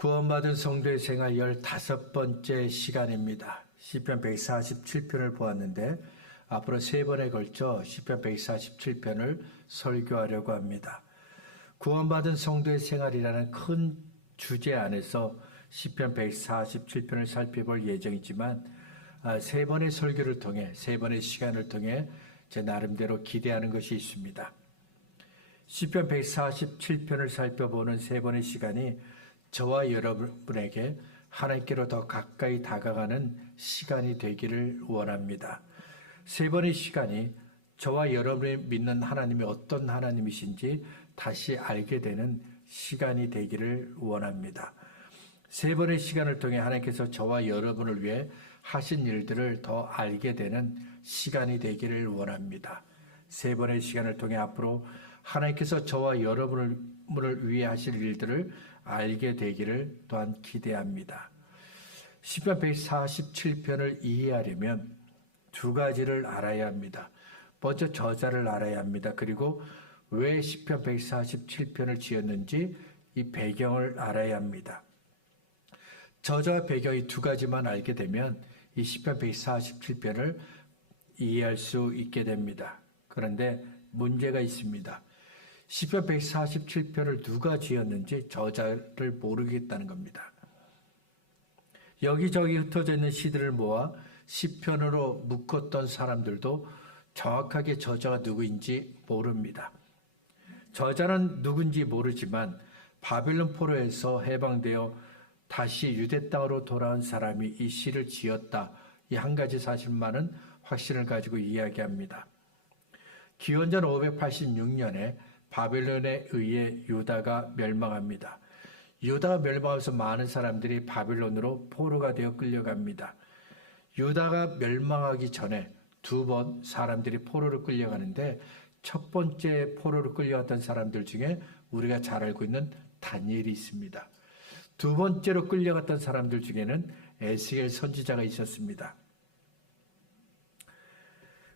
구원받은 성도의 생활 15번째 시간입니다. 시편 147편을 보았는데 앞으로 3번에 걸쳐 시편 147편을 설교하려고 합니다. 구원받은 성도의 생활이라는 큰 주제 안에서 시편 147편을 살펴볼 예정이지만 3번의 설교를 통해 3번의 시간을 통해 제 나름대로 기대하는 것이 있습니다. 시편 147편을 살펴보는 3번의 시간이 저와 여러분에게 하나님께로 더 가까이 다가가는 시간이 되기를 원합니다. 3번의 시간이 저와 여러분이 믿는 하나님이 어떤 하나님이신지 다시 알게 되는 시간이 되기를 원합니다. 3번의 시간을 통해 하나님께서 저와 여러분을 위해 하신 일들을 더 알게 되는 시간이 되기를 원합니다. 3번의 시간을 통해 앞으로 하나님께서 저와 여러분을 위해 하실 일들을 알게 되기를 또한 기대합니다. 시편 147편을 이해하려면 두 가지를 알아야 합니다. 먼저 저자를 알아야 합니다. 그리고 왜 시편 147편을 지었는지 이 배경을 알아야 합니다. 저자와 배경이 두 가지만 알게 되면 이 시편 147편을 이해할 수 있게 됩니다. 그런데 문제가 있습니다. 시편 147편을 누가 지었는지 저자를 모르겠다는 겁니다. 여기저기 흩어져 있는 시들을 모아 시편으로 묶었던 사람들도 정확하게 저자가 누구인지 모릅니다. 저자는 누군지 모르지만 바빌론 포로에서 해방되어 다시 유대 땅으로 돌아온 사람이 이 시를 지었다. 이 한 가지 사실만은 확신을 가지고 이야기합니다. 기원전 586년에 바빌론에 의해 유다가 멸망합니다. 유다가 멸망하면서 많은 사람들이 바빌론으로 포로가 되어 끌려갑니다. 유다가 멸망하기 전에 2번 사람들이 포로로 끌려가는데 첫 번째 포로로 끌려갔던 사람들 중에 우리가 잘 알고 있는 다니엘이 있습니다. 두 번째로 끌려갔던 사람들 중에는 에스겔 선지자가 있었습니다.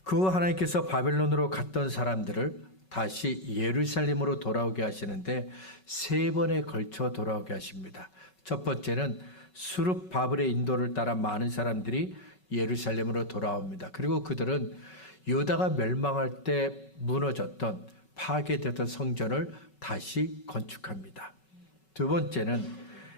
그 후 하나님께서 바빌론으로 갔던 사람들을 다시 예루살렘으로 돌아오게 하시는데 3번에 걸쳐 돌아오게 하십니다. 첫 번째는 수룹 바벨의 인도를 따라 많은 사람들이 예루살렘으로 돌아옵니다. 그리고 그들은 유다가 멸망할 때 무너졌던 파괴되었던 성전을 다시 건축합니다. 두 번째는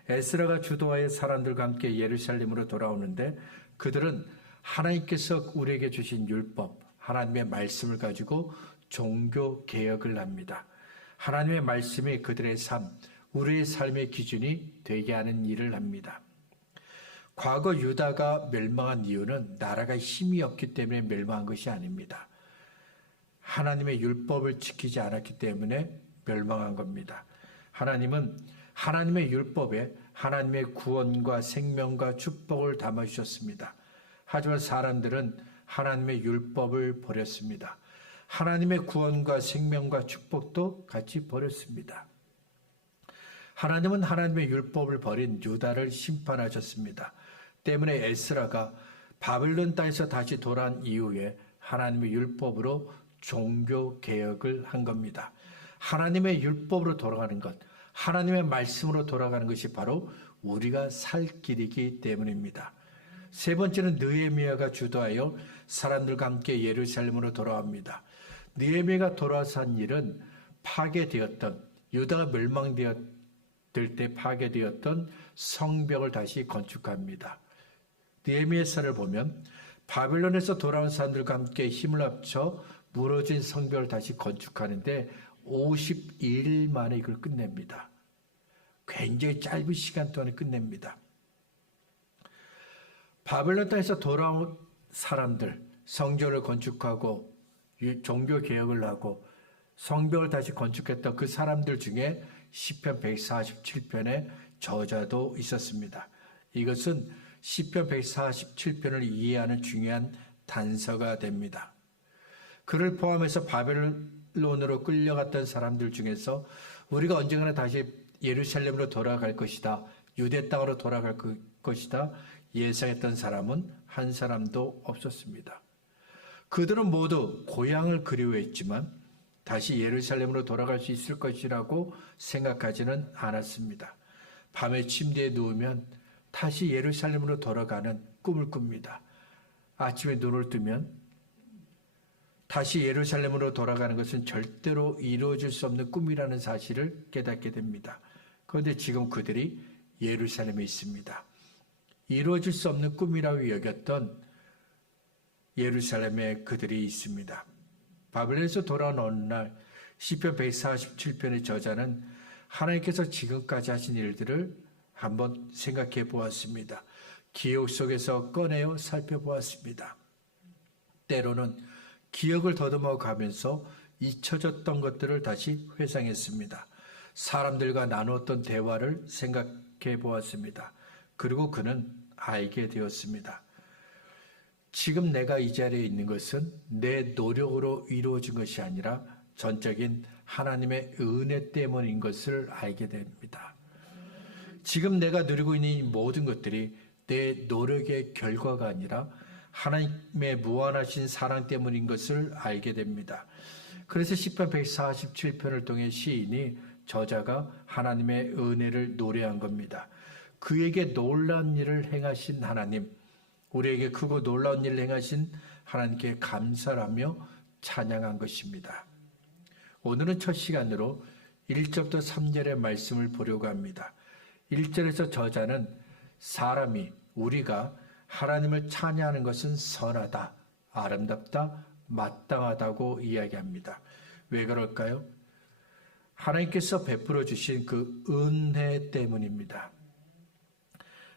에스라가 주도하여 사람들과 함께 예루살렘으로 돌아오는데 그들은 하나님께서 우리에게 주신 율법, 하나님의 말씀을 가지고 종교 개혁을 합니다. 하나님의 말씀이 그들의 삶, 우리의 삶의 기준이 되게 하는 일을 합니다. 과거 유다가 멸망한 이유는 나라가 힘이 없기 때문에 멸망한 것이 아닙니다. 하나님의 율법을 지키지 않았기 때문에 멸망한 겁니다. 하나님은 하나님의 율법에 하나님의 구원과 생명과 축복을 담아주셨습니다. 하지만 사람들은 하나님의 율법을 버렸습니다. 하나님의 구원과 생명과 축복도 같이 버렸습니다. 하나님은 하나님의 율법을 버린 유다를 심판하셨습니다. 때문에 에스라가 바빌론 땅에서 다시 돌아온 이후에 하나님의 율법으로 종교 개혁을 한 겁니다. 하나님의 율법으로 돌아가는 것, 하나님의 말씀으로 돌아가는 것이 바로 우리가 살 길이기 때문입니다. 세 번째는 느헤미야가 주도하여 사람들과 함께 예루살렘으로 돌아옵니다. 느헤미야가 돌아와서 한 일은 파괴되었던, 유다가 멸망될 때 파괴되었던 성벽을 다시 건축합니다. 느헤미야서를 보면 바빌론에서 돌아온 사람들과 함께 힘을 합쳐 무너진 성벽을 다시 건축하는데 52일 만에 이걸 끝냅니다. 굉장히 짧은 시간 동안에 끝냅니다. 바벨론 땅에서 돌아온 사람들, 성전을 건축하고 종교 개혁을 하고 성벽을 다시 건축했던 그 사람들 중에 시편 147편의 저자도 있었습니다. 이것은 시편 147편을 이해하는 중요한 단서가 됩니다. 그를 포함해서 바벨론으로 끌려갔던 사람들 중에서 우리가 언젠가는 다시 예루살렘으로 돌아갈 것이다, 유대 땅으로 돌아갈 것이다 예상했던 사람은 한 사람도 없었습니다. 그들은 모두 고향을 그리워했지만 다시 예루살렘으로 돌아갈 수 있을 것이라고 생각하지는 않았습니다. 밤에 침대에 누우면 다시 예루살렘으로 돌아가는 꿈을 꿉니다. 아침에 눈을 뜨면 다시 예루살렘으로 돌아가는 것은 절대로 이루어질 수 없는 꿈이라는 사실을 깨닫게 됩니다. 그런데 지금 그들이 예루살렘에 있습니다. 이루어질 수 없는 꿈이라고 여겼던 예루살렘에 그들이 있습니다. 바벨론에서 돌아온 어느 날 시편 147편의 저자는 하나님께서 지금까지 하신 일들을 한번 생각해 보았습니다. 기억 속에서 꺼내어 살펴보았습니다. 때로는 기억을 더듬어 가면서 잊혀졌던 것들을 다시 회상했습니다. 사람들과 나누었던 대화를 생각해 보았습니다. 그리고 그는 알게 되었습니다. 지금 내가 이 자리에 있는 것은 내 노력으로 이루어진 것이 아니라 전적인 하나님의 은혜 때문인 것을 알게 됩니다. 지금 내가 누리고 있는 이 모든 것들이 내 노력의 결과가 아니라 하나님의 무한하신 사랑 때문인 것을 알게 됩니다. 그래서 시편 147편을 통해 시인이 저자가 하나님의 은혜를 노래한 겁니다. 그에게 놀라운 일을 행하신 하나님, 우리에게 크고 놀라운 일을 행하신 하나님께 감사하며 찬양한 것입니다. 오늘은 첫 시간으로 1절부터 3절의 말씀을 보려고 합니다. 1절에서 저자는 사람이 우리가 하나님을 찬양하는 것은 선하다, 아름답다, 마땅하다고 이야기합니다. 왜 그럴까요? 하나님께서 베풀어 주신 그 은혜 때문입니다.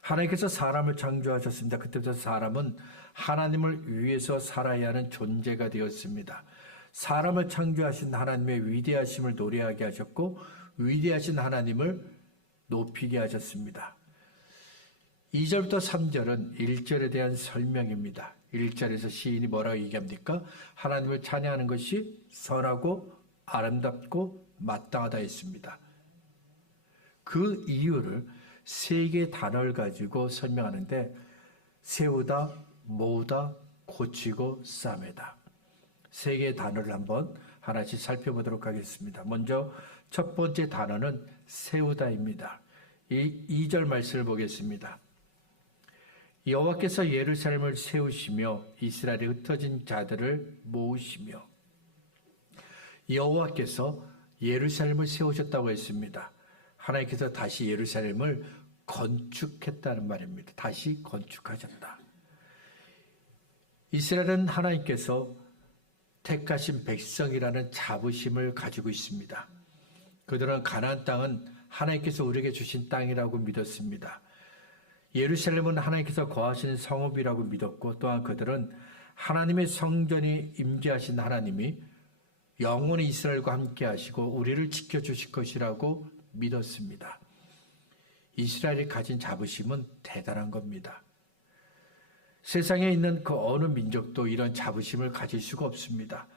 하나님께서 사람을 창조하셨습니다. 그때부터 사람은 하나님을 위해서 살아야 하는 존재가 되었습니다. 사람을 창조하신 하나님의 위대하심을 노래하게 하셨고 위대하신 하나님을 높이게 하셨습니다. 2절부터 3절은 1절에 대한 설명입니다. 1절에서 시인이 뭐라고 얘기합니까? 하나님을 찬양하는 것이 선하고 아름답고 마땅하다 했습니다. 그 이유를 세 개의 단어를 가지고 설명하는데 세우다, 모으다, 고치고 싸매다. 세 개의 단어를 한번 하나씩 살펴보도록 하겠습니다. 먼저 첫 번째 단어는 세우다입니다. 이 2절 말씀을 보겠습니다. 여호와께서 예루살렘을 세우시며 이스라엘에 흩어진 자들을 모으시며. 여호와께서 예루살렘을 세우셨다고 했습니다. 하나님께서 다시 예루살렘을 건축했다는 말입니다. 다시 건축하셨다. 이스라엘은 하나님께서 택하신 백성이라는 자부심을 가지고 있습니다. 그들은 가나안 땅은 하나님께서 우리에게 주신 땅이라고 믿었습니다. 예루살렘은 하나님께서 거하시는 성읍이라고 믿었고 또한 그들은 하나님의 성전이 임재하신 하나님이 영원히 이스라엘과 함께 하시고 우리를 지켜주실 것이라고 믿었습니다. 이스라엘이 가진 자부심은 대단한 겁니다. 세상에 있는 그 어느 민족도 이런 자부심을 가질 수가 없습니다.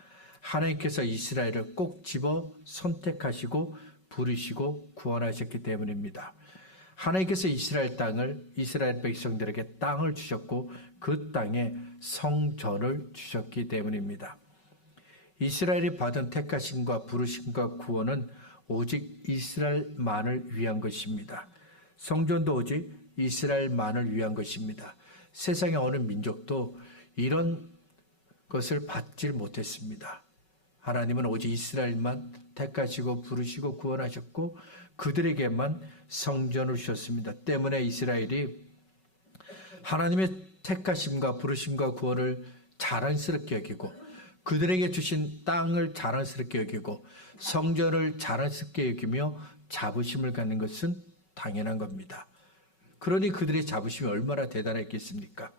하나님께서 이스라엘을 꼭 집어 선택하시고 부르시고 구원하셨기 때문입니다. 하나님께서 이스라엘 땅을 이스라엘 백성들에게 땅을 주셨고 그 땅에 성전을 주셨기 때문입니다. 이스라엘이 받은 택하심과 부르심과 구원은 오직 이스라엘만을 위한 것입니다. 성전도 오직 이스라엘만을 위한 것입니다. 세상의 어느 민족도 이런 것을 받질 못했습니다. 하나님은 오직 이스라엘만 택하시고 부르시고 구원하셨고 그들에게만 성전을 주셨습니다. 때문에 이스라엘이 하나님의 택하심과 부르심과 구원을 자랑스럽게 여기고 그들에게 주신 땅을 자랑스럽게 여기고 성전을 자랑스럽게 여기며 자부심을 갖는 것은 당연한 겁니다. 그러니 그들의 자부심이 얼마나 대단했겠습니까?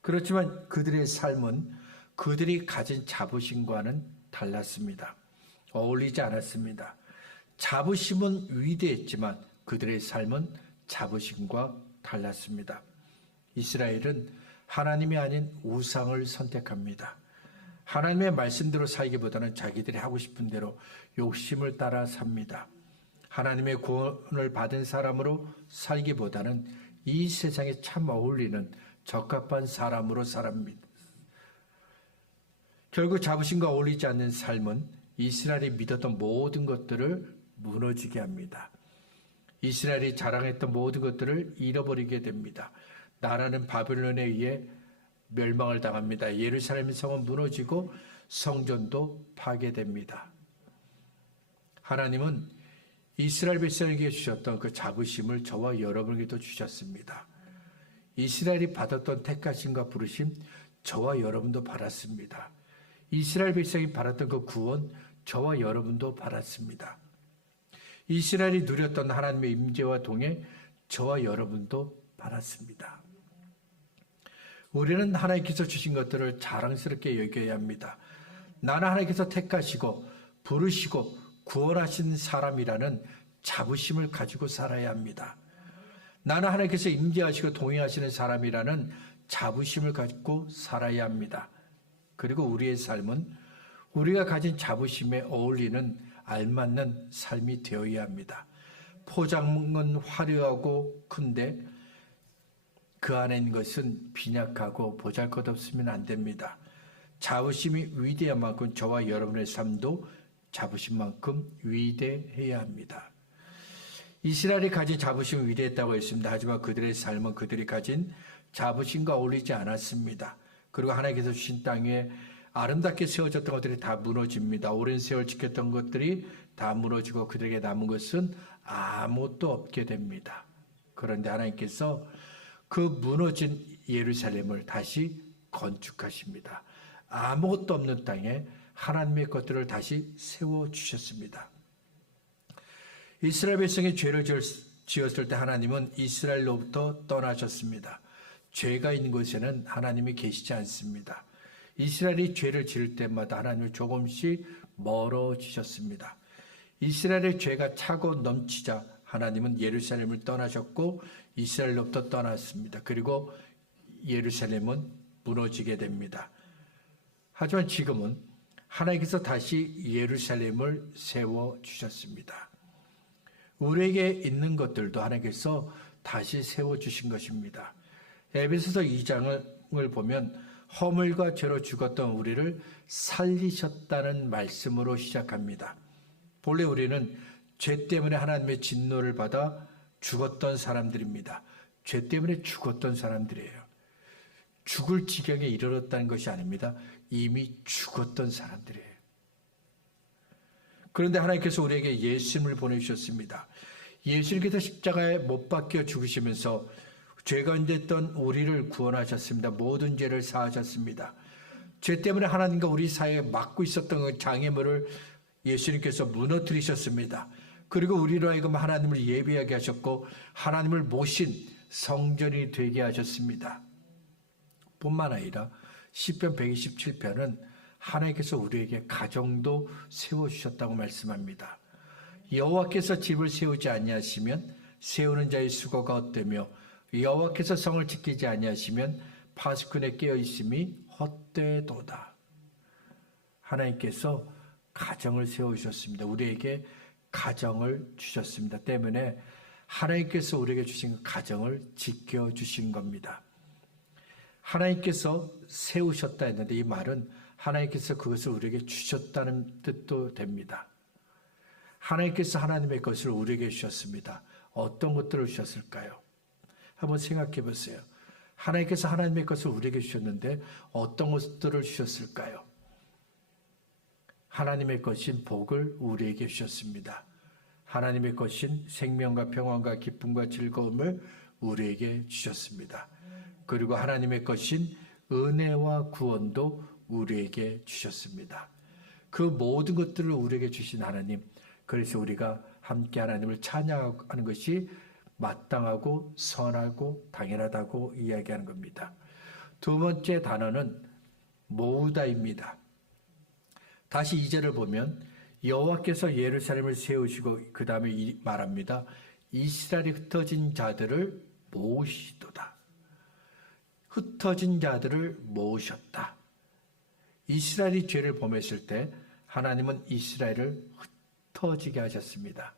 그렇지만 그들의 삶은 그들이 가진 자부심과는 달랐습니다. 어울리지 않았습니다. 자부심은 위대했지만 그들의 삶은 자부심과 달랐습니다. 이스라엘은 하나님이 아닌 우상을 선택합니다. 하나님의 말씀대로 살기보다는 자기들이 하고 싶은 대로 욕심을 따라 삽니다. 하나님의 구원을 받은 사람으로 살기보다는 이 세상에 참 어울리는 적합한 사람으로 살합니다. 결국 자부심과 어울리지 않는 삶은 이스라엘이 믿었던 모든 것들을 무너지게 합니다. 이스라엘이 자랑했던 모든 것들을 잃어버리게 됩니다. 나라는 바벨론에 의해 멸망을 당합니다. 예루살렘 성은 무너지고 성전도 파괴됩니다. 하나님은 이스라엘 백성에게 주셨던 그 자부심을 저와 여러분에게도 주셨습니다. 이스라엘이 받았던 택하심과 부르심 저와 여러분도 받았습니다. 이스라엘 백성이 받았던 그 구원 저와 여러분도 받았습니다. 이스라엘이 누렸던 하나님의 임재와 동행 저와 여러분도 받았습니다. 우리는 하나님께서 주신 것들을 자랑스럽게 여겨야 합니다. 나는 하나님께서 택하시고 부르시고 구원하신 사람이라는 자부심을 가지고 살아야 합니다. 나는 하나님께서 임재하시고 동행하시는 사람이라는 자부심을 갖고 살아야 합니다. 그리고 우리의 삶은 우리가 가진 자부심에 어울리는 알맞는 삶이 되어야 합니다. 포장은 화려하고 큰데 그 안에 있는 것은 빈약하고 보잘것없으면 안 됩니다. 자부심이 위대한 만큼 저와 여러분의 삶도 자부심만큼 위대해야 합니다. 이스라엘이 가진 자부심은 위대했다고 했습니다. 하지만 그들의 삶은 그들이 가진 자부심과 어울리지 않았습니다. 그리고 하나님께서 주신 땅에 아름답게 세워졌던 것들이 다 무너집니다. 오랜 세월 지켰던 것들이 다 무너지고 그들에게 남은 것은 아무것도 없게 됩니다. 그런데 하나님께서 그 무너진 예루살렘을 다시 건축하십니다. 아무것도 없는 땅에 하나님의 것들을 다시 세워주셨습니다. 이스라엘 백성이 죄를 지었을 때 하나님은 이스라엘로부터 떠나셨습니다. 죄가 있는 곳에는 하나님이 계시지 않습니다. 이스라엘이 죄를 지을 때마다 하나님을 조금씩 멀어지셨습니다. 이스라엘의 죄가 차고 넘치자 하나님은 예루살렘을 떠나셨고 이스라엘로부터 떠났습니다. 그리고 예루살렘은 무너지게 됩니다. 하지만 지금은 하나님께서 다시 예루살렘을 세워주셨습니다. 우리에게 있는 것들도 하나님께서 다시 세워주신 것입니다. 에베소서 2장을 보면 허물과 죄로 죽었던 우리를 살리셨다는 말씀으로 시작합니다. 본래 우리는 죄 때문에 하나님의 진노를 받아 죽었던 사람들입니다. 죄 때문에 죽었던 사람들이에요. 죽을 지경에 이르렀다는 것이 아닙니다. 이미 죽었던 사람들이에요. 그런데 하나님께서 우리에게 예수님을 보내주셨습니다. 예수님께서 십자가에 못 박혀 죽으시면서 죄가 있던 우리를 구원하셨습니다. 모든 죄를 사하셨습니다. 죄 때문에 하나님과 우리 사이에 막고 있었던 그 장애물을 예수님께서 무너뜨리셨습니다. 그리고 우리로 하여금 하나님을 예배하게 하셨고 하나님을 모신 성전이 되게 하셨습니다. 뿐만 아니라 시편 127편은 하나님께서 우리에게 가정도 세워주셨다고 말씀합니다. 여호와께서 집을 세우지 아니하시면 세우는 자의 수고가 헛되며 여호와께서 성을 지키지 아니하시면 파수꾼의 깨어있음이 헛되도다. 하나님께서 가정을 세우셨습니다. 우리에게 가정을 주셨습니다. 때문에 하나님께서 우리에게 주신 가정을 지켜주신 겁니다. 하나님께서 세우셨다 했는데 이 말은 하나님께서 그것을 우리에게 주셨다는 뜻도 됩니다. 하나님께서 하나님의 것을 우리에게 주셨습니다. 어떤 것들을 주셨을까요? 한번 생각해 보세요. 하나님께서 하나님의 것을 우리에게 주셨는데 어떤 것들을 주셨을까요? 하나님의 것인 복을 우리에게 주셨습니다. 하나님의 것인 생명과 평안과 기쁨과 즐거움을 우리에게 주셨습니다. 그리고 하나님의 것인 은혜와 구원도 우리에게 주셨습니다. 그 모든 것들을 우리에게 주신 하나님, 그래서 우리가 함께 하나님을 찬양하는 것이 마땅하고 선하고 당연하다고 이야기하는 겁니다. 두 번째 단어는 모으다입니다. 다시 2절을 보면 여호와께서 예루살렘을 세우시고 그 다음에 말합니다. 이스라엘이 흩어진 자들을 모으시도다. 흩어진 자들을 모으셨다. 이스라엘이 죄를 범했을 때 하나님은 이스라엘을 흩어지게 하셨습니다.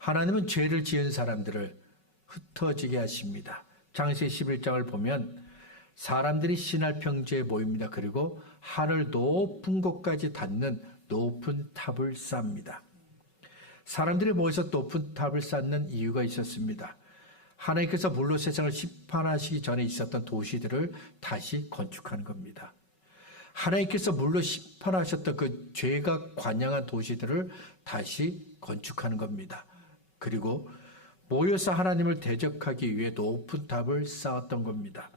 하나님은 죄를 지은 사람들을 흩어지게 하십니다. 창세기 11장을 보면 사람들이 신할 평지에 모입니다. 그리고 하늘 높은 곳까지 닿는 높은 탑을 쌓습니다. 사람들이 모여서 높은 탑을 쌓는 이유가 있었습니다. 하나님께서 물로 세상을 심판하시기 전에 있었던 도시들을 다시 건축하는 겁니다. 하나님께서 물로 심판하셨던 그 죄가 관영한 도시들을 다시 건축하는 겁니다. 그리고 모여서 하나님을 대적하기 위해 높은 탑을 쌓았던 겁니다.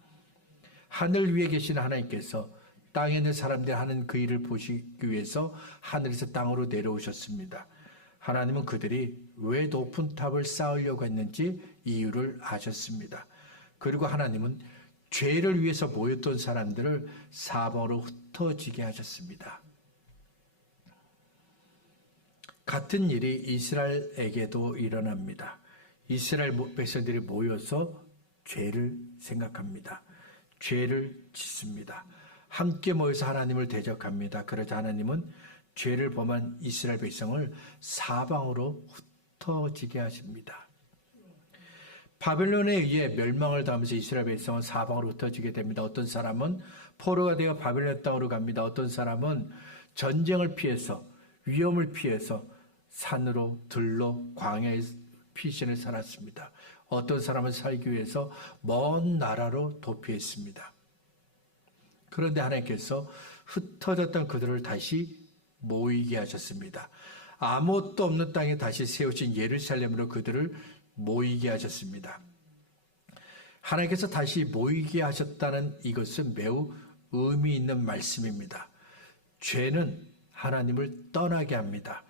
하늘 위에 계신 하나님께서 땅에 있는 사람들이 하는 그 일을 보시기 위해서 하늘에서 땅으로 내려오셨습니다. 하나님은 그들이 왜 높은 탑을 쌓으려고 했는지 이유를 아셨습니다. 그리고 하나님은 죄를 위해서 모였던 사람들을 사방으로 흩어지게 하셨습니다. 같은 일이 이스라엘에게도 일어납니다. 이스라엘 백성들이 모여서 죄를 생각합니다. 죄를 짓습니다. 함께 모여서 하나님을 대적합니다. 그러자 하나님은 죄를 범한 이스라엘 백성을 사방으로 흩어지게 하십니다. 바벨론에 의해 멸망을 당하면서 이스라엘 백성은 사방으로 흩어지게 됩니다. 어떤 사람은 포로가 되어 바벨론 땅으로 갑니다. 어떤 사람은 전쟁을 피해서 위험을 피해서 산으로 들로 광야에 피신을 살았습니다. 어떤 사람은 살기 위해서 먼 나라로 도피했습니다. 그런데 하나님께서 흩어졌던 그들을 다시 모이게 하셨습니다. 아무것도 없는 땅에 다시 세우신 예루살렘으로 그들을 모이게 하셨습니다. 하나님께서 다시 모이게 하셨다는 이것은 매우 의미 있는 말씀입니다. 죄는 하나님을 떠나게 합니다.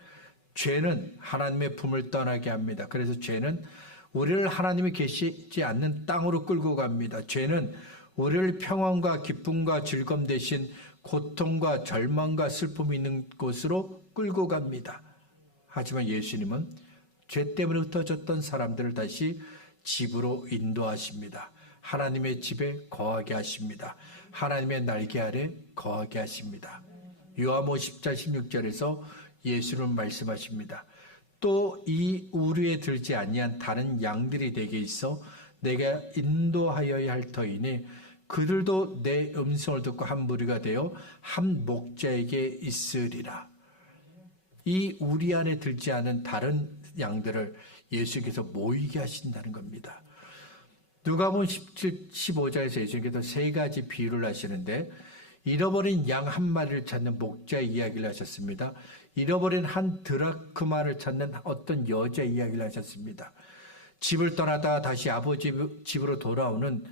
죄는 하나님의 품을 떠나게 합니다. 그래서 죄는 우리를 하나님이 계시지 않는 땅으로 끌고 갑니다. 죄는 우리를 평안과 기쁨과 즐거움 대신 고통과 절망과 슬픔이 있는 곳으로 끌고 갑니다. 하지만 예수님은 죄 때문에 흩어졌던 사람들을 다시 집으로 인도하십니다. 하나님의 집에 거하게 하십니다. 하나님의 날개 아래 거하게 하십니다. 요한복음 10장 16절에서 예수는 말씀하십니다. 또 이 우리에 들지 아니한 다른 양들이 내게 있어 내가 인도하여야 할 터이니 그들도 내 음성을 듣고 한 무리가 되어 한 목자에게 있으리라. 이 우리 안에 들지 않은 다른 양들을 예수께서 모이게 하신다는 겁니다. 누가복음 17, 15장에서 예수님께서 세 가지 비유를 하시는데 잃어버린 양 한 마리를 찾는 목자의 이야기를 하셨습니다. 잃어버린 한 드라크마를 찾는 어떤 여자 이야기를 하셨습니다. 집을 떠나다가 다시 아버지 집으로 돌아오는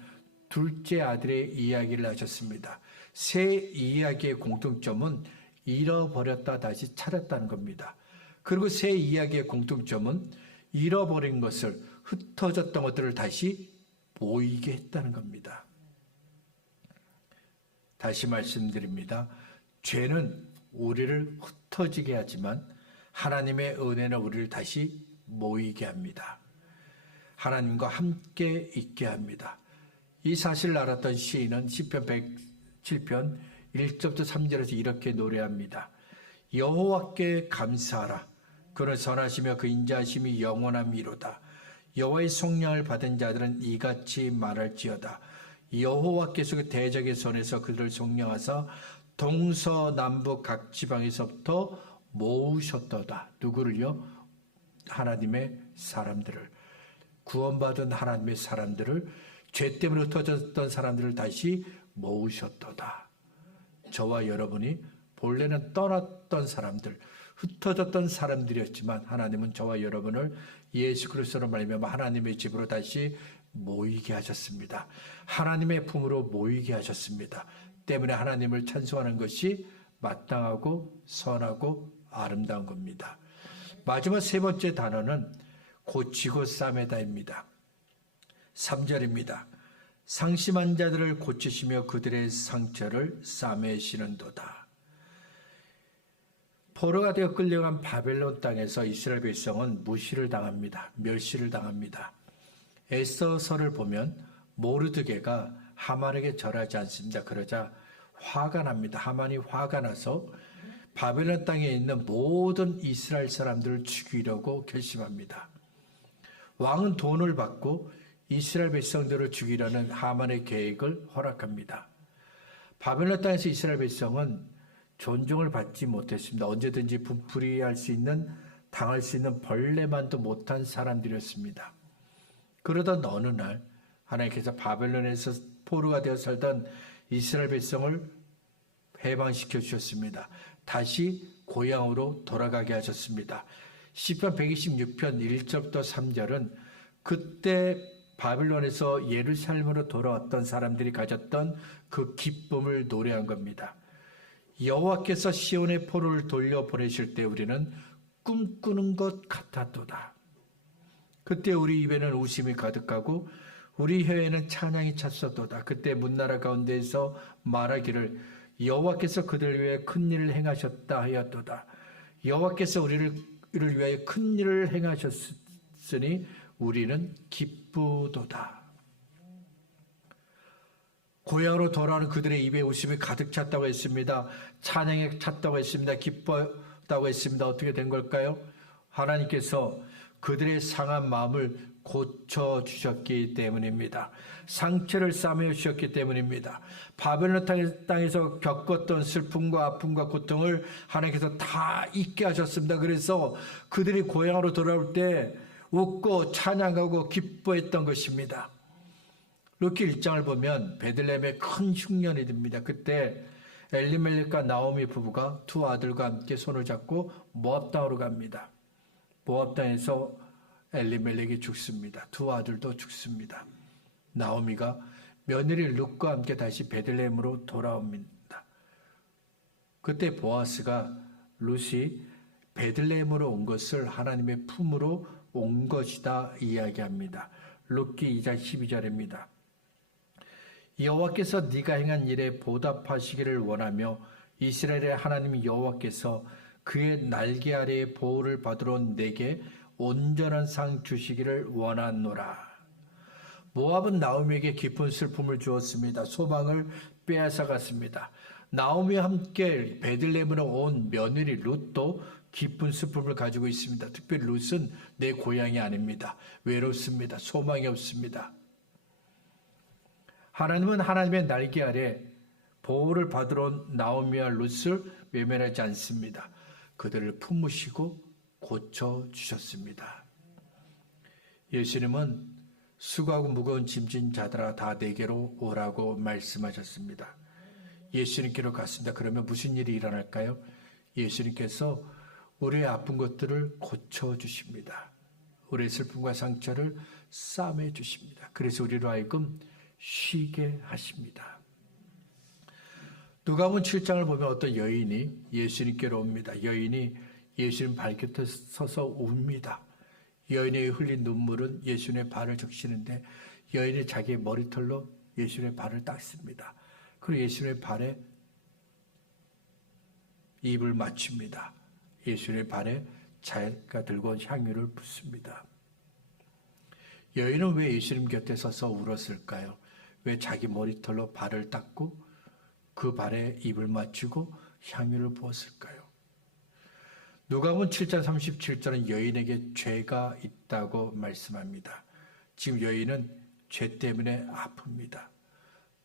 둘째 아들의 이야기를 하셨습니다. 세 이야기의 공통점은 잃어버렸다 다시 찾았다는 겁니다. 그리고 세 이야기의 공통점은 잃어버린 것을, 흩어졌던 것들을 다시 모이게 했다는 겁니다. 다시 말씀드립니다. 죄는 우리를 흩어지게 하지만 하나님의 은혜는 우리를 다시 모이게 합니다. 하나님과 함께 있게 합니다. 이 사실을 알았던 시인은 시편 107편 1절부터 3절에서 이렇게 노래합니다. 여호와께 감사하라. 그는 선하시며 그 인자하심이 영원함이로다. 여호와의 속량을 받은 자들은 이같이 말할지어다. 여호와께서 그 대적의 손에서 그들을 속량하사 동서남북 각 지방에서부터 모으셨도다. 누구를요? 하나님의 사람들을, 구원받은 하나님의 사람들을, 죄 때문에 흩어졌던 사람들을 다시 모으셨도다. 저와 여러분이 본래는 떠났던 사람들, 흩어졌던 사람들이었지만 하나님은 저와 여러분을 예수 그리스도로 말미암아 하나님의 집으로 다시 모이게 하셨습니다. 하나님의 품으로 모이게 하셨습니다. 때문에 하나님을 찬송하는 것이 마땅하고 선하고 아름다운 겁니다. 마지막 세 번째 단어는 고치고 싸매다입니다. 3절입니다. 상심한 자들을 고치시며 그들의 상처를 싸매시는도다. 포로가 되어 끌려간 바벨론 땅에서 이스라엘 백성은 무시를 당합니다. 멸시를 당합니다. 에스더서를 보면 모르드게가 하만에게 절하지 않습니다. 그러자 화가 납니다. 하만이 화가 나서 바벨론 땅에 있는 모든 이스라엘 사람들을 죽이려고 결심합니다. 왕은 돈을 받고 이스라엘 백성들을 죽이려는 하만의 계획을 허락합니다. 바벨론 땅에서 이스라엘 백성은 존중을 받지 못했습니다. 언제든지 분풀이할 수 있는 당할 수 있는 벌레만도 못한 사람들이었습니다. 그러던 어느 날 하나님께서 바벨론에서 포로가 되어 살던 이스라엘 백성을 해방시켜 주셨습니다. 다시 고향으로 돌아가게 하셨습니다. 시편 126편 1절부터 3절은 그때 바벨론에서 예루살렘으로 돌아왔던 사람들이 가졌던 그 기쁨을 노래한 겁니다. 여호와께서 시온의 포로를 돌려보내실 때 우리는 꿈꾸는 것 같았도다. 그때 우리 입에는 웃음이 가득하고 우리 혀에는 찬양이 찼었도다. 그때 문나라 가운데에서 말하기를 여호와께서 그들 위해 큰 일을 행하셨다 하였도다. 여호와께서 우리를 위하여 큰 일을 행하셨으니 우리는 기쁘도다. 고향으로 돌아오는 그들의 입에 웃음이 가득 찼다고 했습니다. 찬양에 찼다고 했습니다. 기뻤다고 했습니다. 어떻게 된 걸까요? 하나님께서 그들의 상한 마음을 고쳐주셨기 때문입니다. 상처를 싸매어 주셨기 때문입니다. 바벨론 땅에서 겪었던 슬픔과 아픔과 고통을 하나님께서 다 잊게 하셨습니다. 그래서 그들이 고향으로 돌아올 때 웃고 찬양하고 기뻐했던 것입니다. 룻기 1장을 보면 베들레헴에 큰 흉년이 듭니다. 그때 엘리멜렉과 나오미 부부가 두 아들과 함께 손을 잡고 모압 땅으로 갑니다. 모압 땅에서 엘리멜렉이 죽습니다. 두 아들도 죽습니다. 나오미가 며느리 룻과 함께 다시 베들레헴으로 돌아옵니다. 그때 보아스가 룻이 베들레헴으로 온 것을 하나님의 품으로 온 것이다 이야기합니다. 룻기 2장 12절입니다. 여호와께서 네가 행한 일에 보답하시기를 원하며 이스라엘의 하나님 여호와께서 그의 날개 아래의 보호를 받으러 온 내게 온전한 상 주시기를 원하노라. 모압은 나오미에게 깊은 슬픔을 주었습니다. 소망을 빼앗아 갔습니다. 나오미와 함께 베들레헴으로 온 며느리 룻도 깊은 슬픔을 가지고 있습니다. 특별히 룻은 내 고향이 아닙니다. 외롭습니다. 소망이 없습니다. 하나님은 하나님의 날개 아래 보호를 받으러 온 나오미와 룻을 외면하지 않습니다. 그들을 품으시고 고쳐주셨습니다. 예수님은 수고하고 무거운 짐진 자들아 다 내게로 오라고 말씀하셨습니다. 예수님께로 갔습니다. 그러면 무슨 일이 일어날까요? 예수님께서 우리의 아픈 것들을 고쳐주십니다. 우리의 슬픔과 상처를 싸매주십니다. 그래서 우리로 하여금 쉬게 하십니다. 누가복음 7장을 보면 어떤 여인이 예수님께로 옵니다. 여인이 예수님 발곁에 서서 웁니다. 여인이 흘린 눈물은 예수님의 발을 적시는데 여인이 자기의 머리털로 예수님의 발을 닦습니다. 그리고 예수님의 발에 입을 맞춥니다. 예수님의 발에 자기가 들고 온 향유를 붓습니다. 여인은 왜 예수님 곁에 서서 울었을까요? 왜 자기 머리털로 발을 닦고 그 발에 입을 맞추고 향유를 부었을까요? 누가복음 7장 37절은 여인에게 죄가 있다고 말씀합니다. 지금 여인은 죄 때문에 아픕니다.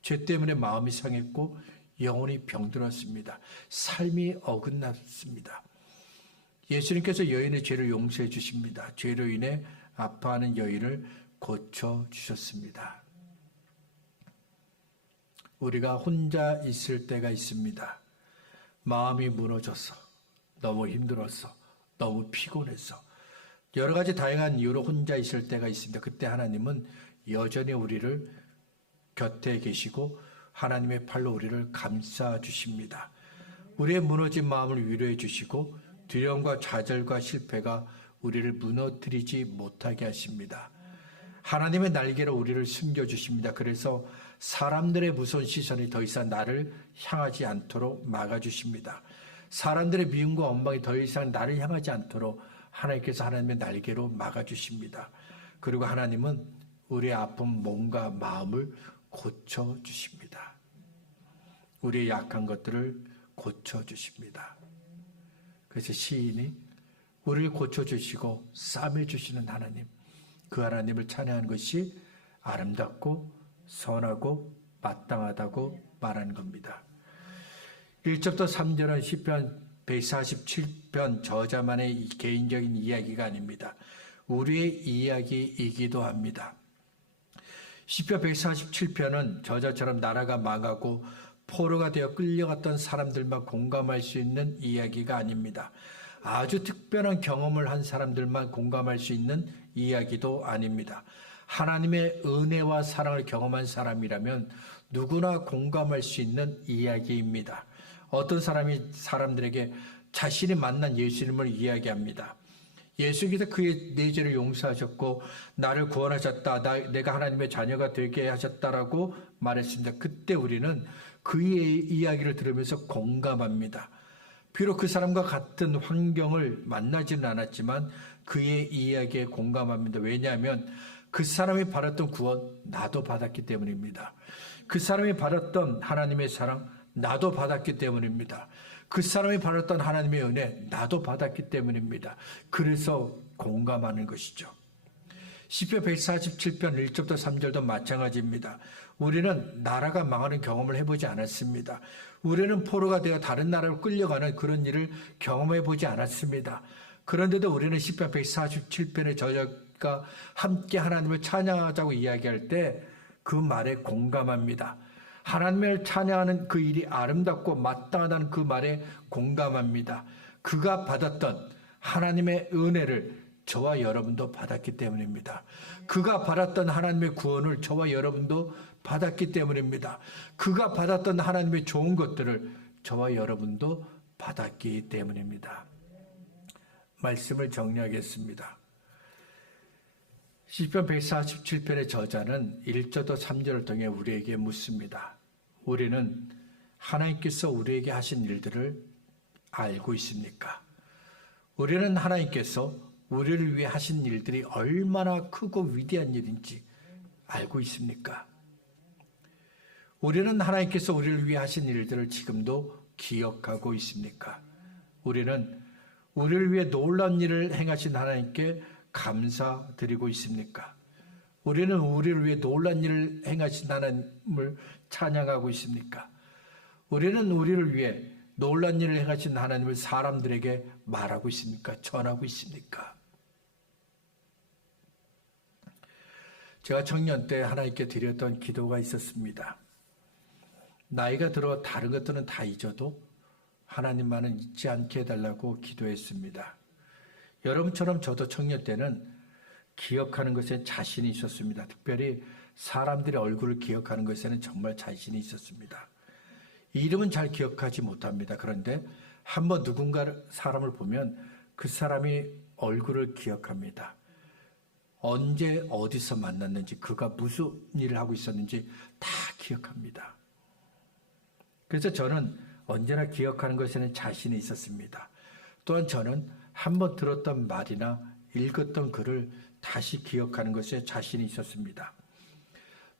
죄 때문에 마음이 상했고 영혼이 병들었습니다. 삶이 어긋났습니다. 예수님께서 여인의 죄를 용서해 주십니다. 죄로 인해 아파하는 여인을 고쳐주셨습니다. 우리가 혼자 있을 때가 있습니다. 마음이 무너져서, 너무 힘들어서, 너무 피곤해서, 여러 가지 다양한 이유로 혼자 있을 때가 있습니다. 그때 하나님은 여전히 우리를 곁에 계시고 하나님의 팔로 우리를 감싸 주십니다. 우리의 무너진 마음을 위로해 주시고 두려움과 좌절과 실패가 우리를 무너뜨리지 못하게 하십니다. 하나님의 날개로 우리를 숨겨주십니다. 그래서 사람들의 무서운 시선이 더 이상 나를 향하지 않도록 막아주십니다. 사람들의 미움과 원망이 더 이상 나를 향하지 않도록 하나님께서 하나님의 날개로 막아주십니다. 그리고 하나님은 우리의 아픈 몸과 마음을 고쳐주십니다. 우리의 약한 것들을 고쳐주십니다. 그래서 시인이 우리를 고쳐주시고 싸매주시는 하나님, 그 하나님을 찬양하는 것이 아름답고 선하고 마땅하다고 말하는 겁니다. 1절부터 3절은 시편 147편 저자만의 개인적인 이야기가 아닙니다. 우리의 이야기이기도 합니다. 시편 147편은 저자처럼 나라가 망하고 포로가 되어 끌려갔던 사람들만 공감할 수 있는 이야기가 아닙니다. 아주 특별한 경험을 한 사람들만 공감할 수 있는 이야기도 아닙니다. 하나님의 은혜와 사랑을 경험한 사람이라면 누구나 공감할 수 있는 이야기입니다. 어떤 사람이 사람들에게 자신이 만난 예수님을 이야기합니다. 예수께서 그의 내 죄를 용서하셨고 나를 구원하셨다. 내가 하나님의 자녀가 되게 하셨다라고 말했습니다. 그때 우리는 그의 이야기를 들으면서 공감합니다. 비록 그 사람과 같은 환경을 만나지는 않았지만 그의 이야기에 공감합니다. 왜냐하면 그 사람이 받았던 구원 나도 받았기 때문입니다. 그 사람이 받았던 하나님의 사랑 나도 받았기 때문입니다. 그 사람이 받았던 하나님의 은혜 나도 받았기 때문입니다. 그래서 공감하는 것이죠. 시편 147편 1절부터 3절도 마찬가지입니다. 우리는 나라가 망하는 경험을 해보지 않았습니다. 우리는 포로가 되어 다른 나라로 끌려가는 그런 일을 경험해보지 않았습니다. 그런데도 우리는 시편 147편의 저자가 함께 하나님을 찬양하자고 이야기할 때 그 말에 공감합니다. 하나님을 찬양하는 그 일이 아름답고 마땅하다는 그 말에 공감합니다. 그가 받았던 하나님의 은혜를 저와 여러분도 받았기 때문입니다. 그가 받았던 하나님의 구원을 저와 여러분도 받았기 때문입니다. 그가 받았던 하나님의 좋은 것들을 저와 여러분도 받았기 때문입니다. 말씀을 정리하겠습니다. 시편 147편의 저자는 1절부터 3절을 통해 우리에게 묻습니다. 우리는 하나님께서 우리에게 하신 일들을 알고 있습니까? 우리는 하나님께서 우리를 위해 하신 일들이 얼마나 크고 위대한 일인지 알고 있습니까? 우리는 하나님께서 우리를 위해 하신 일들을 지금도 기억하고 있습니까? 우리는 우리를 위해 놀라운 일을 행하신 하나님께 감사드리고 있습니까? 우리는 우리를 위해 놀라운 일을 행하신 하나님을 찬양하고 있습니까? 우리는 우리를 위해 놀라운 일을 행하신 하나님을 사람들에게 말하고 있습니까? 전하고 있습니까? 제가 청년 때 하나님께 드렸던 기도가 있었습니다. 나이가 들어 다른 것들은 다 잊어도 하나님만은 잊지 않게 해달라고 기도했습니다. 여러분처럼 저도 청년 때는 기억하는 것에 자신이 있었습니다. 특별히 사람들의 얼굴을 기억하는 것에는 정말 자신이 있었습니다. 이름은 잘 기억하지 못합니다. 그런데 한번 누군가 사람을 보면 그 사람이 얼굴을 기억합니다. 언제 어디서 만났는지, 그가 무슨 일을 하고 있었는지 다 기억합니다. 그래서 저는 언제나 기억하는 것에는 자신이 있었습니다. 또한 저는 한번 들었던 말이나 읽었던 글을 다시 기억하는 것에 자신이 있었습니다.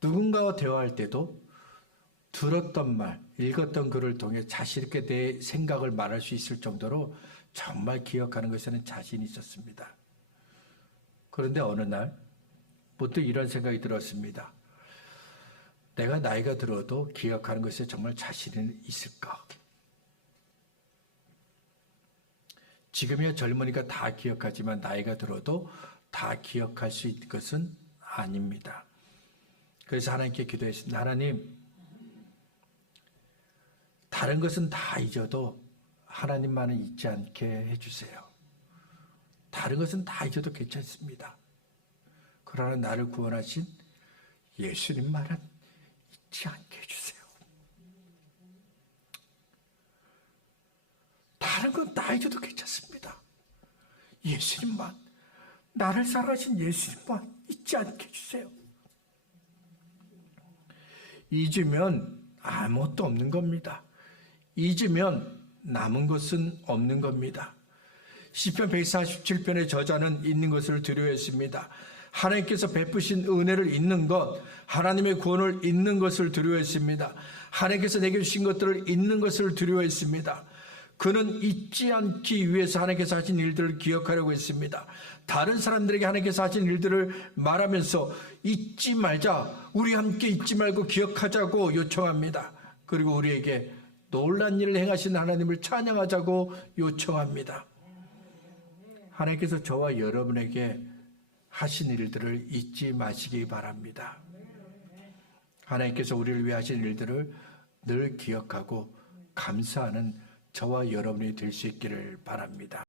누군가와 대화할 때도 들었던 말, 읽었던 글을 통해 자신 있게 내 생각을 말할 수 있을 정도로 정말 기억하는 것에는 자신이 있었습니다. 그런데 어느 날 문득 이런 생각이 들었습니다. 내가 나이가 들어도 기억하는 것에 정말 자신이 있을까? 지금이야 젊으니까 다 기억하지만 나이가 들어도 다 기억할 수 있는 것은 아닙니다. 그래서 하나님께 기도했습니다. 하나님, 다른 것은 다 잊어도 하나님만은 잊지 않게 해주세요. 다른 것은 다 잊어도 괜찮습니다. 그러나 나를 구원하신 예수님만은 잊지 않게 해주세요. 다른 건 다 잊어도 괜찮습니다. 예수님만, 나를 사랑하신 예수님만 잊지 않게 해주세요. 잊으면 아무것도 없는 겁니다. 잊으면 남은 것은 없는 겁니다. 시편 147편의 저자는 잊는 것을 두려워했습니다. 하나님께서 베푸신 은혜를 잊는 것, 하나님의 구원을 잊는 것을 두려워했습니다. 하나님께서 내게 주신 것들을 잊는 것을 두려워했습니다. 그는 잊지 않기 위해서 하나님께서 하신 일들을 기억하려고 했습니다. 다른 사람들에게 하나님께서 하신 일들을 말하면서 잊지 말자, 우리 함께 잊지 말고 기억하자고 요청합니다. 그리고 우리에게 놀란 일을 행하신 하나님을 찬양하자고 요청합니다. 하나님께서 저와 여러분에게 하신 일들을 잊지 마시기 바랍니다. 하나님께서 우리를 위해 하신 일들을 늘 기억하고 감사하는 저와 여러분이 될 수 있기를 바랍니다.